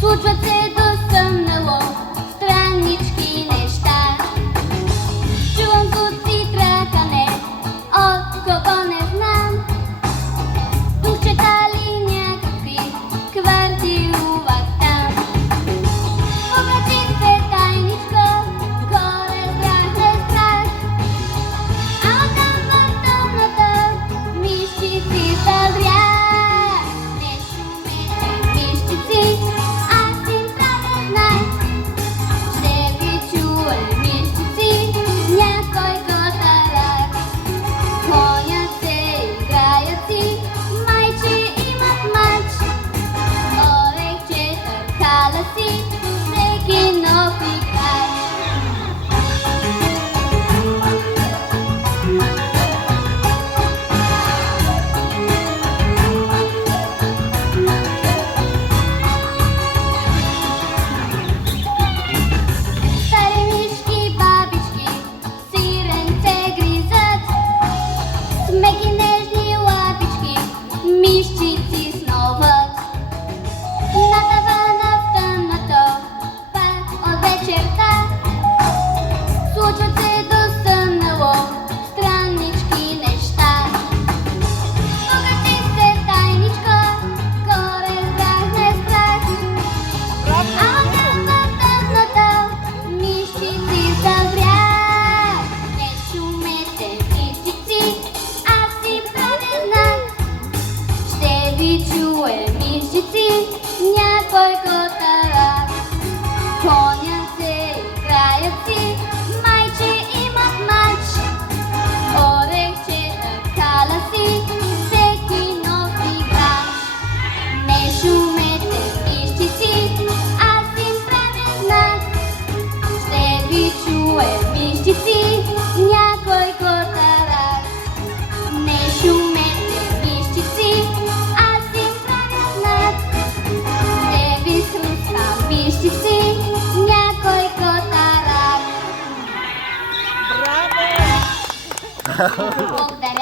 Случват се досъмнало странички неща. Чувам куци тракане от кого не знам. Тук читали някакви квартирувах там. Покачих се тайничко, горе страх не страх. А оттам в тъмната мишчици съзрях. Не шумете, мишчици, някой котарак. Клонят се, играят си, майче имат мач. Орехчета, кала си, всеки нов играч. Не шумете, мишчици, аз им правя знак. Ще ви чуе, мишчици, някой котарак. Не шумете, мишчици, мишчици, някой котарак. Браво! Благодаря.